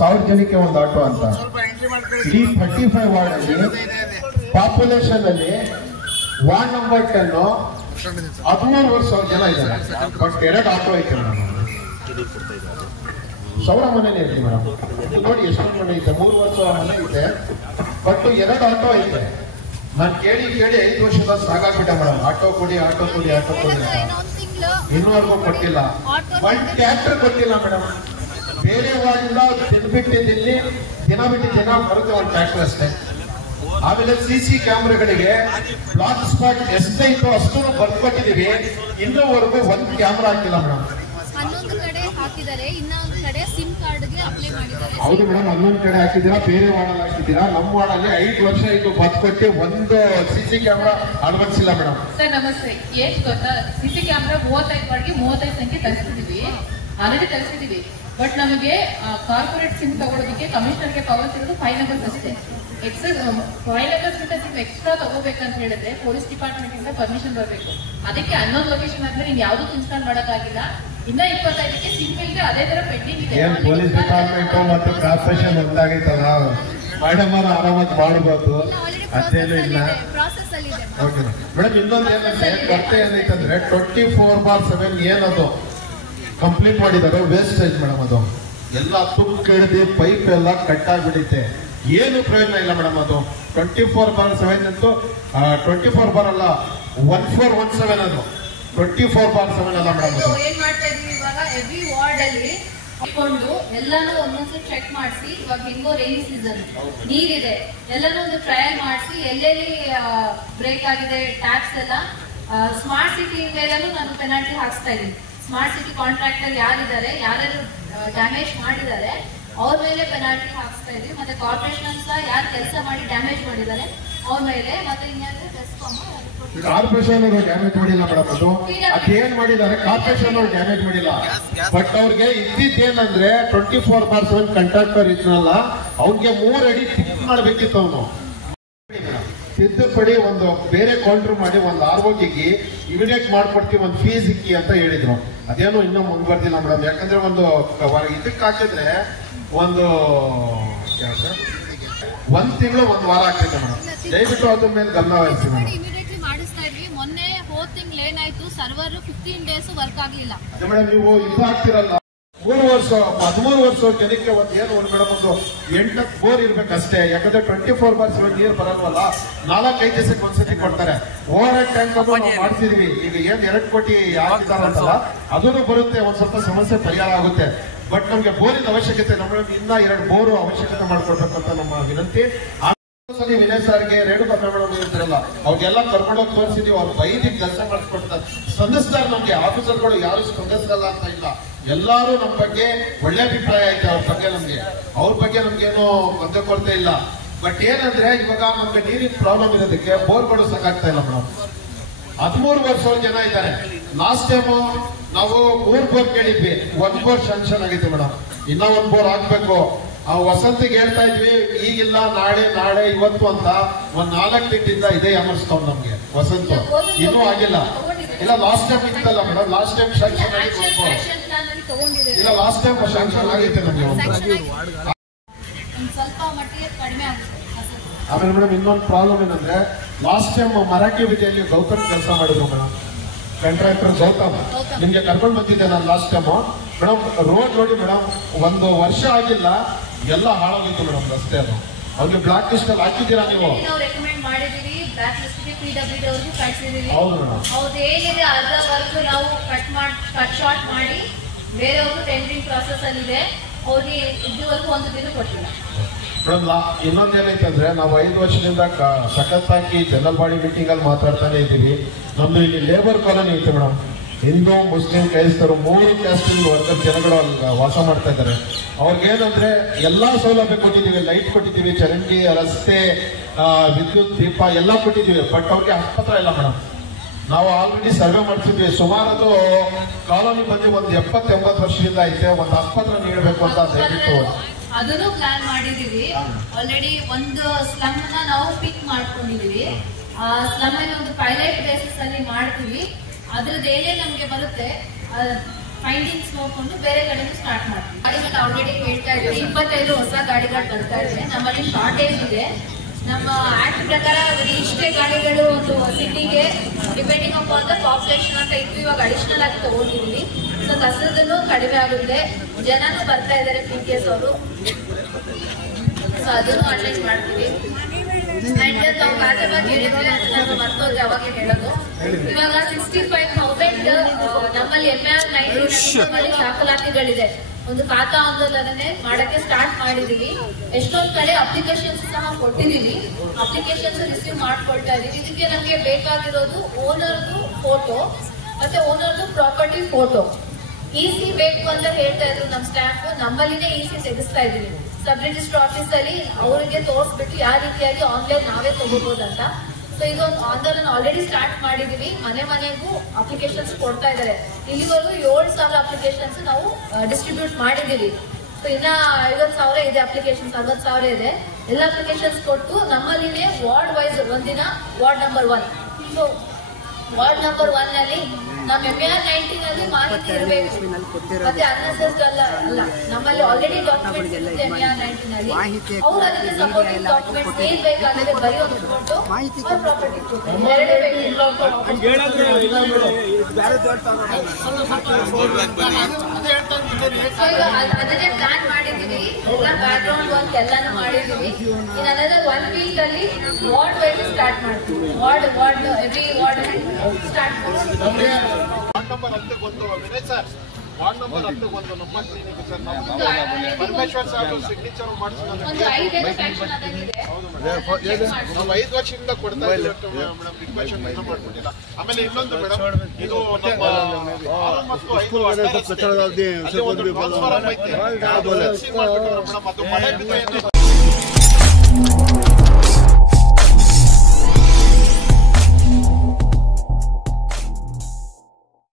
1000 ಜನಕ್ಕೆ ಒಂದು ಆಟೋ ಅಂತ. ಇಡೀ 35 ವಾರ್ಡ್ ಅಲ್ಲಿ ಪಾಪ್ಯುಲೇಷನ್ ಅಲ್ಲಿ ವಾರ್ಡ್ ನಂಬರ್ 10 13,000 ಜನ ಇದ್ದಾರೆ. ಬಟ್ 2 ಆಟೋ ಐತೆ ಮೇಡಮ್. ಸಾವಿರ ಮನೇಲಿ ಐತಿ ಮೇಡಮ್. ನೋಡಿ ಎಷ್ಟೊಂದು ಮನೆ ಐತೆ, 3 ವರ್ಷ ಮನೆ ಐತೆ, ಬಟ್ 2 ಆಟೋ ಐತೆ. ನಾನು ಕೇಳಿ 5 ವರ್ಷದ ಸಾಕಾಗ್ಬಿಟ್ಟ ಮೇಡಮ್. ಆಟೋ ಕೊಡಿ ಆಟೋ ಕೊಡಿ ಆಟೋ ಕೊಡಿ ಅಂತ. ಇನ್ನೂವರೆಗೂ ಕೊಟ್ಟಿಲ್ಲ. 1 ಟ್ರ್ಯಾಕ್ಟರ್ ಕೊಟ್ಟಿಲ್ಲ ಮೇಡಮ್. ಬೇರೆ ವಾರ್ಡಿಂದ ದಿನ ಬಿಟ್ಟು ದಿನ ಬರುತ್ತೆ 1 ಟ್ರ್ಯಾಕ್ಟರ್ ಅಷ್ಟೇ. ಆಮೇಲೆ CC ಕ್ಯಾಮ್ರಾಗಳಿಗೆ ಬ್ಲಾಕ್ ಸ್ಪಾಟ್ ಎಷ್ಟೈತೋ ಅಷ್ಟು ಬರ್ಕೊಟ್ಟಿದೀವಿ. ಇನ್ನೂವರೆಗೂ 1 ಕ್ಯಾಮ್ರಾ ಹಾಕಿಲ್ಲ ಮೇಡಮ್. ಹೌದು ಮೇಡಮ್, 11 ಕಡೆ ಹಾಕಿದ್ದೀರಾ, ಬೇರೆ ವಾರ್ಡಲ್ಲಿ ಹಾಕಿದ್ದೀರಾ. ನಮ್ಮ ವಾರ್ಡಲ್ಲಿ 5 ವರ್ಷ ಇದು ಬರ್ಕೊಟ್ಟು 1 CC ಕ್ಯಾಮ್ರಾ ಅಳವಡಿಸಿಲ್ಲ ಮೇಡಮ್. ಸರ್ ನಮಸ್ತೆ. ಏನ್ ಗೊತ್ತಾ, CC ಕ್ಯಾಮ್ರಾ 35 ವಾರ್ಡ್ಗೆ 35 ಸಂಖ್ಯೆ ತರಿಸ್ತಿದೀವಿ, ಆಲ್ರೆಡಿ ತರಿಸಿದೀವಿ. ಬಟ್ ನಮಗೆ ಕಾರ್ಪೊರೇಟ್ ಸಿಮ್ ತಗೊಳ್ಳೋದಕ್ಕೆ ಕಮಿಷನರ್ಗೆ ಪವರ್ ಸಿಗೋದು 5 ನಂಬರ್ಸ್ ಅಷ್ಟೇ. 5 ನಂಬರ್ಸ್ ಸಿಮ್ ಎಕ್ಸ್ಟ್ರಾ ತಗೋಬೇಕಂತ ಹೇಳಿದ್ರೆ ಪೊಲೀಸ್ ಡಿಪಾರ್ಟ್ಮೆಂಟ್ ಇಂದ ಪರ್ಮಿಷನ್ ಬರಬೇಕು. ಅದಕ್ಕೆ 11 ಲೊಕೇಶನ್ ಆದ್ಮೇಲೆ ಇನ್ ಯಾವ್ದು ಇನ್ಸ್ಟಾಲ್ ಮಾಡೋಕ್ಕಾಗಿಲ್ಲ. ಇನ್ನ 25ಕ್ಕೆ ಸಿಮ್ ಇಲ್ಲದೆ ಅದೇ ತರ ಪೆಂಡಿಂಗ್ ಇದೆ. ಪೊಲೀಸ್ ಡಿಪಾರ್ಟ್ಮೆಂಟ್ ಮತ್ತು ಕಾರ್ಪೊರೇಷನ್ ಒಂದಾಗಿತ್ತಲ್ಲ ಮೇಡಮ್, ಆರಾಮಾಗಿ ಮಾಡಬಹುದು ಅಂತೇನು ಇಲ್ಲ. ಮೇಡಮ್ ಇನ್ನೊಂದು ಏನಂದ್ರೆ ಕೊರತೆ ಏನೈತಂದ್ರೆ 24/7 ಏನದು ಕಂಪ್ಲೀಟ್ ಮಾಡಿದ್ದಾರೆ ವೇಸ್ಟೇಜ್ ಮೇಡಮ್. ಅದು ಎಲ್ಲ ತುಕ್ಕು ಕೆಡದಿ ಪೈಪ್ ಎಲ್ಲ ಕಟ್ ಆಗ್ಬಿಡೈತೆ, ಏನು ಪ್ರಯೋಜನ ಇಲ್ಲ ಮೇಡಮ್. ಅದು 24/7 ಅಂತೂ 24 ಬರಲ್ಲ, 1417 ಅದು 24/7 ಅಲ್ಲ ಮೇಡಮ್. ಏನ್ ಮಾಡ್ತಾ ಇದೀವಿ ಇವಾಗ, ಎವ್ರಿ ವಾರ್ಡ್ ಅಲ್ಲಿ ಇಟ್ಕೊಂಡು ಎಲ್ಲಾನು ಒಂದೊಂದ್ಸರಿ ಚೆಕ್ ಮಾಡಿಸಿ. ಇವಾಗ ಹೆಂಗೋ ರೈನಿ ಸೀಸನ್ ನೀರಿದೆ, ಎಲ್ಲಾನು ಒಂದು ಟ್ರಯಲ್ ಮಾಡಿಸಿ ಎಲ್ಲೆಲ್ಲಿ ಬ್ರೇಕ್ ಆಗಿದೆ ಟ್ಯಾಪ್ಸ್ ಎಲ್ಲ ಸ್ಮಾರ್ಟ್ ಸಿಟಿ ಮೇಲೂ ನಾನು ಪೆನಾಲ್ಟಿ ಹಾಕ್ಸ್ತಾ ಇದ್ದೀನಿ. ಸ್ಮಾರ್ಟ್ ಸಿಟಿ ಕಾಂಟ್ರಾಕ್ಟರ್ ಯಾರಿದ್ದಾರೆ, ಯಾರು ಡ್ಯಾಮೇಜ್ ಮಾಡಿದ್ದಾರೆ ಅವ್ರ ಮೇಲೆ ಪೆನಾಲ್ಟಿ ಹಾಕ್ಸ್ತಾ ಇದೀವಿ. ಮತ್ತೆ ಕಾರ್ಪೊರೇಷನ್ ಯಾರು ಕೆಲಸ ಮಾಡಿ ಡ್ಯಾಮೇಜ್ ಮಾಡಿದ್ದಾರೆ ಅವ್ರ ಮೇಲೆ, ಮತ್ತೆ ಇನ್ಯಾರು ಕಾರ್ಪೊರೇಷನ್ ಅವರು ಡ್ಯಾಮೇಜ್ ಮಾಡಿಲ್ಲ ಮೇಡಮ್. ಅದು ಅದೇನ್ ಮಾಡಿದ್ದಾರೆ, ಕಾರ್ಪೊರೇಷನ್ ಅವರು ಡ್ಯಾಮೇಜ್ ಮಾಡಿಲ್ಲ. ಬಟ್ ಅವ್ರಿಗೆ ಇದ್ದಿದ್ದೇನಂದ್ರೆ 24/7 ಕಾಂಟ್ರಾಕ್ಟರ್ ಇದ್ನಲ್ಲ, ಅವ್ರಿಗೆ 3 ಅಡಿ ಫಿಕ್ಸ್ ಮಾಡ್ಬೇಕಿತ್ತು. ಅವನು ತಿದ್ದುಪಡಿ ಒಂದು ಬೇರೆ ಕೌಂಟರ್ ಮಾಡಿ ಒಂದು ಆರ್ಒಜಿಗೆ ಇಮಿಡಿಯೇಟ್ ಮಾಡ್ಕೊಡ್ತೀವಿ, ಒಂದು ಫೀಸ್ ಇಕ್ಕಿ ಅಂತ ಹೇಳಿದ್ರು. ಅದೇನೋ ಇನ್ನೂ ಮುಂದುವರೆದಿಲ್ಲ ಮೇಡಮ್. ಯಾಕಂದ್ರೆ ಒಂದು ಇದಕ್ಕೆ ಹಾಕಿದ್ರೆ ಒಂದು 1 ತಿಂಗಳು 1 ವಾರ ಆಗ್ತೈತೆ ಮೇಡಮ್. ದಯವಿಟ್ಟು ಅದ್ರ ಮೇಲೆ ಗಮನ ವಹಿಸಿ ಮೇಡಮ್. ಮೊನ್ನೆ ಹೋದ ತಿಂಗಳು ಏನಾಯ್ತು, ಸರ್ವರ್ 15 ಡೇಸ್ ವರ್ಕ್ ಆಗ್ಲಿಲ್ಲ. ಅದೇ ಮೇಡಮ್, ನೀವು ಇದು ಆಗ್ತಿರಲ್ಲ 13 ವರ್ಷ ಜನಕ್ಕೆ ಏನು ಮೇಡಮ್, ಒಂದು 8 ಬೋರ್ ಇರ್ಬೇಕಷ್ಟೇ. ಯಾಕಂದ್ರೆ 24/7 ನೀರು ಬರಲ್ವಲ್ಲ, 4-5 ದಿವಸಕ್ಕೆ ಒಂದ್ಸತಿ ಕೊಡ್ತಾರೆ. ಓವರ್ ಹೆಡ್ ಟ್ಯಾಂಕ್ ಅನ್ನು ನಾವು ಮಾಡ್ತಿದೀವಿ. ಈಗ ಏನ್ 2 ಕೋಟಿ ಆಗಿದ್ದಾರಂತಲ್ಲ, ಅದನ್ನು ಬರುತ್ತೆ, ಒಂದ್ ಸ್ವಲ್ಪ ಸಮಸ್ಯೆ ಪರಿಹಾರ ಆಗುತ್ತೆ. ಬಟ್ ನಮ್ಗೆ ಬೋರಿನ ಅವಶ್ಯಕತೆ, ನಮಗೆ ಇನ್ನ 2 ಬೋರ್ ಅವಶ್ಯಕತೆ ಮಾಡ್ಕೊಡ್ಬೇಕಂತ ನಮ್ಮ ವಿನಂತಿ. ವಿನಯ್ ಸರ್ಗೆ, ರೇಣುಕಾ ಮೇಡಮ್ ಇರ್ತಾರಲ್ಲ, ಅವ್ರಿಗೆಲ್ಲ ಕರ್ಕೊಂಡೋಗಿ ತೋರಿಸಿದೀವಿ. ಅವ್ರು ಬೈದಿಗೆ ಕೆಲಸ ಮಾಡಿಸ್ಕೊಡ್ತಾರೆ, ಸ್ಪಂದಿಸ್ತಾರೆ. ನಮ್ಗೆ ಆಫೀಸರ್ಗಳು ಯಾರು ಸ್ಪಂದಿಸಲ್ಲ ಅಂತ ಇಲ್ಲ, ಎಲ್ಲಾರು ನಮ್ಮ ಬಗ್ಗೆ ಒಳ್ಳೆ ಅಭಿಪ್ರಾಯ ಐತೆ ಅವ್ರ ಬಗ್ಗೆ. ಅವ್ರ ಬಗ್ಗೆ ನಮ್ಗೇನು ಒಂದೇ ಕೊರತೆ ಇಲ್ಲ. ಬಟ್ ಏನಂದ್ರೆ ಇವಾಗ ನಮ್ಗೆ ನೀರಿನ ಪ್ರಾಬ್ಲಮ್ ಇರೋದಕ್ಕೆ ಬೋರ್ಗಳು ಸಾಕಾಗ್ತಾ ಇಲ್ಲ ಮೇಡಮ್. 13,000 ಜನ ಇದ್ದಾರೆ. ಲಾಸ್ಟ್ ಟೈಮ್ ನಾವು 3 ಬೋರ್ ಕೇಳಿದ್ವಿ, 1 ಬೋರ್ ಶಾಂಕ್ಷನ್ ಆಗಿತ್ತು ಮೇಡಮ್. ಇನ್ನ 1 ಬೋರ್ ಹಾಕ್ಬೇಕು. ಆ ವಸಂತಿಗೆ ಹೇಳ್ತಾ ಇದ್ವಿ, ಈಗಿಲ್ಲ ನಾಳೆ ಇವತ್ತು ಅಂತ. 1-4 ದಿನದಿಂದ ಇದೇ ಅಮರ್ಸ್ತಾವ್ ನಮ್ಗೆ ವಸಂತ, ಇನ್ನೂ ಆಗಿಲ್ಲ. ಇಲ್ಲ ಲಾಸ್ಟ್ ಟೈಮ್ ಇತ್ತಲ್ಲ ಮೇಡಮ್, ಲಾಸ್ಟ್ ಟೈಮ್ ಶಾಂಕ್ಷನ್ ಆಗಿತ್ತು. ಇಲ್ಲ ಲಾಸ್ಟ್ ಟೈಮ್ ಶಾಂಕ್ಷನ್ ಆಗೈತೆ ನಮ್ಗೆ. ಆಮೇಲೆ ಮೇಡಮ್ ಇನ್ನೊಂದು ಪ್ರಾಬ್ಲಮ್ ಏನಂದ್ರೆ, ಲಾಸ್ಟ್ ಟೈಮ್ ಮರಾಠಿ ವಿದ್ಯೆಯಲ್ಲಿ ಗೌತಮ್ ಕೆಲಸ ಮಾಡಿದ್ರು ಮೇಡಮ್, ಕಾಂಟ್ರಾಕ್ಟರ್ ಗೌತಮ್. ನಿಮ್ಗೆ ಕರ್ಕೊಂಡು ಬಂದಿದ್ದೆ ನಾನು ಲಾಸ್ಟ್ ಟೈಮ್ ಮೇಡಮ್. ರೋಡ್ ನೋಡಿ ಮೇಡಮ್, 1 ವರ್ಷ ಆಗಿಲ್ಲ, ಎಲ್ಲ ಹಾಳಾಗಿತ್ತು ಮೇಡಮ್ ರಸ್ತೆ. ಅದು ಅವ್ರಿಗೆ ಬ್ಲಾಕ್ ಲಿಸ್ಟ್ ಅಲ್ಲಿ ಹಾಕಿದ್ದೀರಾ ನೀವು? ರೆಕಮೆಂಡ್ ಮಾಡಿದೀವಿ, ಬ್ಲಾಕ್ ಲಿಸ್ಟ್ ಗೆ PWD ಅವ್ರಿಗೆ ಕಳಿಸಿದೀವಿ. ಹೌದು ಮೇಡಮ್. ಅವ್ರು ಏನಿದೆ ಅರ್ಧವರೆಗೂ ನಾವು ಕಟ್ ಶಾರ್ಟ್ ಮಾಡಿ ಬೇರೆಯವರು ಟೆಂಡರಿಂಗ್ ಪ್ರಾಸೆಸ್ ಅಲ್ಲಿ ಇದೆ. ಅವ್ರಿಗೆ ಇದುವರೆಗೂ 1 ದಿನ ಕೊಟ್ಟಿಲ್ಲ ಮೇಡಮ್. ಇನ್ನೊಂದೇನೈತಂದ್ರೆ, ನಾವು 5 ವರ್ಷದಿಂದ ಸಖತ್ತಾಗಿ ಜನರಲ್ ಬಾಡಿ ಮೀಟಿಂಗ್ ಅಲ್ಲಿ ಮಾತಾಡ್ತಾನೆ ಇದ್ದೀವಿ. ನಮ್ದು ಇಲ್ಲಿ ಲೇಬರ್ ಕಾಲೋನಿ ಐತೆ ಮೇಡಮ್. ಹಿಂದೂ, ಮುಸ್ಲಿಂ, ಕ್ರೈಸ್ತರು 3 ಕ್ಯಾಸ್ಟ್ ವರ್ಗದ ಜನಗಳು ಅಲ್ಲಿ ವಾಸ ಮಾಡ್ತಾ ಇದ್ದಾರೆ. ಅವ್ರಿಗೇನಂದ್ರೆ ಎಲ್ಲಾ ಸೌಲಭ್ಯ ಕೊಟ್ಟಿದ್ದೀವಿ, ಲೈಟ್ ಕೊಟ್ಟಿದ್ದೀವಿ, ಚರಂಡಿ, ರಸ್ತೆ, ವಿದ್ಯುತ್ ದೀಪ ಎಲ್ಲ ಕೊಟ್ಟಿದ್ದೀವಿ. ಬಟ್ ಅವ್ರಿಗೆ ಆಸ್ಪತ್ರೆ ಇಲ್ಲ ಮೇಡಮ್. ನಾವು ಆಲ್ರೆಡಿ ಸರ್ವೆ ಮಾಡ್ತಿದ್ವಿ. ಸುಮಾರು ಕಾಲೋನಿ ಬಂದು ಒಂದು 70-80 ವರ್ಷದಿಂದ ಐತೆ. ಒಂದು ಆಸ್ಪತ್ರೆ ನೀಡಬೇಕು ಅಂತ ದಯವಿಟ್ಟು ಅದನ್ನು ಪ್ಲಾನ್ ಮಾಡಿದೀವಿ. ಆಲ್ರೆಡಿ ಒಂದು ಸ್ಲಮ್ ನಾವು ಪಿಕ್ ಮಾಡ್ಕೊಂಡಿದೀವಿ. ಸ್ಲಮ್ ಅಲ್ಲಿ ಒಂದು ಪೈಲಟ್ ಬೇಸಿಸ್ ಅಲ್ಲಿ ಮಾಡ್ತೀವಿ. ಅದ್ರದ್ದು ಏನೇ ನಮ್ಗೆ ಬರುತ್ತೆ ಫೈಂಡಿಂಗ್ಸ್ ನೋಡ್ಕೊಂಡು ಬೇರೆ ಕಡೆನೂ ಸ್ಟಾರ್ಟ್ ಮಾಡ್ತೀವಿ. ಗಾಡಿಗಳು ಆಲ್ರೆಡಿ ಹೇಳ್ತಾ ಇದ್ದೀವಿ, 25 ಹೊಸ ಗಾಡಿಗಳು ಬರ್ತಾ ಇದೆ. ನಮ್ಮಲ್ಲಿ ಶಾರ್ಟೇಜ್ ಇದೆ. ನಮ್ಮ ಆಕ್ಟ್ ಪ್ರಕಾರ ಇಷ್ಟೇ ಗಾಡಿಗಳು ಒಂದು ಸಿಟಿಗೆ ಡಿಪೆಂಡಿಂಗ್ ಅಪಾನ್ ದ ಪಾಪ್ಯುಲೇಷನ್ ಅಂತ ಇತ್ತು. ಇವಾಗ ಅಡಿಷನಲ್ ಆಗಿ ತಗೊಂಡಿದ್ವಿ. ಸೊ ಕಸರದನ್ನು ಕಡಿಮೆ ಆಗುತ್ತೆ, ಜನನು ಬರ್ತಾ ಇದ್ದಾರೆ PTS ಅವರು. ಸೊ ಅದನ್ನು ಅಟೆಂಡ್ ಮಾಡ್ತೀವಿ. ಅಂಡ್ ನಾವು ಖಾತೆ ಬಗ್ಗೆ ಹೇಳಿದ್ರೆ ನಾನು ಮರ್ತೋದು ಯಾವಾಗ ಹೇಳೋದು. ಇವಾಗ 65,000 ನಮ್ಮಲ್ಲಿ MR19 ನಮ್ಮಲ್ಲಿ ದಾಖಲಾತಿಗಳಿದೆ. ಒಂದು ಖಾತಾ ಆಂದೋಲನನೇ ಮಾಡಕ್ಕೆ ಸ್ಟಾರ್ಟ್ ಮಾಡಿದೀವಿ. ಎಷ್ಟೊಂದು ಕಡೆ ಅಪ್ಲಿಕೇಶನ್ಸ್ ಸಹ ಕೊಟ್ಟಿದೀವಿ. ಅಪ್ಲಿಕೇಶನ್ಸ್ ರಿಸೀವ್ ಮಾಡ್ಕೊಳ್ತಾ ಇದೀವಿ. ಇದಕ್ಕೆ ನಮಗೆ ಬೇಕಾಗಿರೋದು ಓನರ್ದು ಫೋಟೋ ಮತ್ತೆ ಓನರ್ದು ಪ್ರಾಪರ್ಟಿ ಫೋಟೋ. EC ಬೇಕು ಅಂತ ಹೇಳ್ತಾ ಇದ್ರು ನಮ್ಮ ಸ್ಟಾಫ್. ನಮ್ಮಲ್ಲಿನೇ EC ತೆಗಿಸ್ತಾ ಇದೀವಿ. ಸಬ್ ರಿಜಿಸ್ಟರ್ ಆಫೀಸ್ ಅಲ್ಲಿ ಅವರಿಗೆ ತೋರಿಸ್ಬಿಟ್ಟು ಯಾವ ರೀತಿಯಾಗಿ ಆನ್ಲೈನ್ ನಾವೇ ತಗೋಬಹುದಂತ. ಸೊ ಇದೊಂದು ಆಂದೋಲನ ಆಲ್ರೆಡಿ ಸ್ಟಾರ್ಟ್ ಮಾಡಿದೀವಿ. ಮನೆಗೂ ಅಪ್ಲಿಕೇಶನ್ಸ್ ಕೊಡ್ತಾ ಇದ್ದಾರೆ. ಇಲ್ಲಿವರೆಗೂ 7,000 ಅಪ್ಲಿಕೇಶನ್ಸ್ ನಾವು ಡಿಸ್ಟ್ರಿಬ್ಯೂಟ್ ಮಾಡಿದೀವಿ. ಸೊ ಇನ್ನ 50,000 ಇದೆ ಅಪ್ಲಿಕೇಶನ್ಸ್, 60,000 ಇದೆ. ಎಲ್ಲ ಅಪ್ಲಿಕೇಶನ್ಸ್ ಕೊಟ್ಟು ನಮ್ಮಲ್ಲಿನೇ ವಾರ್ಡ್ ವೈಸ್ ಒಂದಿನ ward number 1. So ward number 1 ನಲ್ಲಿ ನಮ್ಮ MR19 ಅಲ್ಲಿ ಮಾಹಿತಿ ಇರಬೇಕು. ಮತ್ತೆ ಅನ್ಅಸೆಸ್ಡ್ ಅಲ್ಲ, ನಮ್ಮಲ್ಲಿ ಆಲ್ರೆಡಿ ಡಾಕ್ಯುಮೆಂಟ್ಸ್ ಇರುತ್ತೆ MR19 ಅಲ್ಲಿ. ಅವ್ರು ಅದಕ್ಕೆ ಸಪೋರ್ಟಿಂಗ್ ಡಾಕ್ಯುಮೆಂಟ್ಸ್ ಏನ್ ಬೇಕಾಗಿದೆ ಬರೆಯೋದ್ಕೊಂಡು ಪ್ರಾಪರ್ಟಿ ಎರಡೇ ಬೇಕು. ಅದನ್ನೇ ಪ್ಲಾನ್ ಮಾಡಿದೀವಿ. ಎಲ್ಲ ಬ್ಯಾಕ್ ಗ್ರೌಂಡ್ ವರ್ಕ್ ಎಲ್ಲಾನು ಮಾಡಿದೀವಿ. ಇನ್ ಅನದರ್ 1 ವೀಕ್ ಅಲ್ಲಿ ವಾರ್ಡ್ ವೈಸ್ ಸ್ಟಾರ್ಟ್ ಮಾಡ್ತೀವಿ. ವಾರ್ಡ್ ಎವ್ರಿ ವಾರ್ಡ್ ಸ್ಟಾರ್ಟ್ ಮಾಡ್ತೀವಿ. ವಾರ್ಡ್ ನಂಬರ್ 10 ಒಂದು ವಿನಯ್ ಸರ್, ವಾರ್ಡ್ ನಂಬರ್ 10 ಒಂದು ನಮ್ಮ ಕ್ಲಿನಿಕ್ ಸರ್. ನಮ್ಮ ಪರಮೇಶ್ವರ್ ಸಾಹೇಬ್ ಸಿಗ್ನೇಚರ್ ಮಾಡಿಸಿದ ಒಂದು 5 ಫ್ಯಾಕ್ಷನ್ ಅದಾಗಿದೆ. ನಾವು 5 ವರ್ಷದಿಂದ ಕೊಡ್ತಾ ಇದ್ದೀವಿ ಮೇಡಮ್. ರಿಕ್ವೆಸ್ಟ್ ಮಾಡ್ಕೊಂಡಿಲ್ಲ. ಆಮೇಲೆ ಇನ್ನೊಂದು ಮೇಡಮ್, ಇದು ನಮ್ಮ 6 ಮತ್ತು 5 ಅಲ್ಲಿ ಒಂದು ಟ್ರಾನ್ಸ್ಫಾರ್ಮರ್ ಐತೆ. ಅದು ಮಳೆ ಬಿದ್ದು